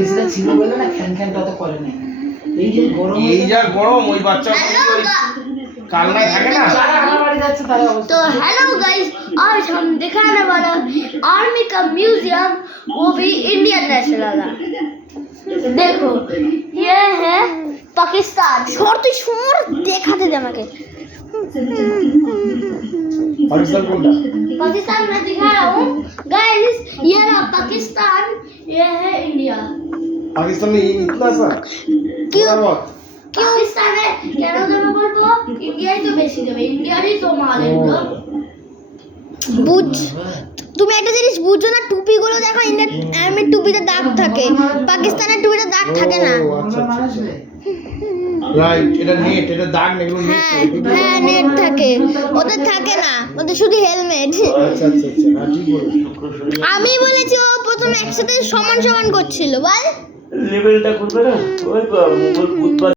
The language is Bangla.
এসিটা ছিল বলে না খ্যান খ্যান কথা করে না। এই যে গরম, এই যা গরম ওই বাচ্চা কালনায় থাকে না। যারা আমার বাড়ি যাচ্ছে তারা तो हेलो गाइस, आज हम दिखाने वाला आर्मी का म्यूजियम, वो भी इंडियन नेशनल है। देखो ये है पाकिस्तान। छोड़ तू छोड़, दिखाते दे আমাকে। पाकिस्तान कोणता? पाकिस्तान में दिखा रहा हूँ गाइस, ये रहा पाकिस्तान, ये है इंडिया। पाकिस्तान में इतना सा क्यों क्यों? पाकिस्तान है কেন দেবে বলবো, ইন্ডিয়াই তো বেশি দেবে, ইন্ডিয়ারই তো মাল এগুলো। বুঝ, তুমি একটা জিনিস বুঝো না, টুপিগুলো দেখো, ইন্ডিয়ান আর্মির টুপিতে দাগ থাকে, পাকিস্তানের টুপিতে দাগ থাকে না। রাইট, এটা নেট, এটা দাগ না, এগুলো নেট। হ্যাঁ নেট থাকে, ওদের থাকে না, ওদের শুধু হেলমেট। আচ্ছা আচ্ছা আচ্ছা, হ্যাঁ ঠিক বলেছো। আমি বলেছি ও প্রথমে একসাথে সমান সমান করছিল, বল লেভেলটা করবে না ওই বুধবার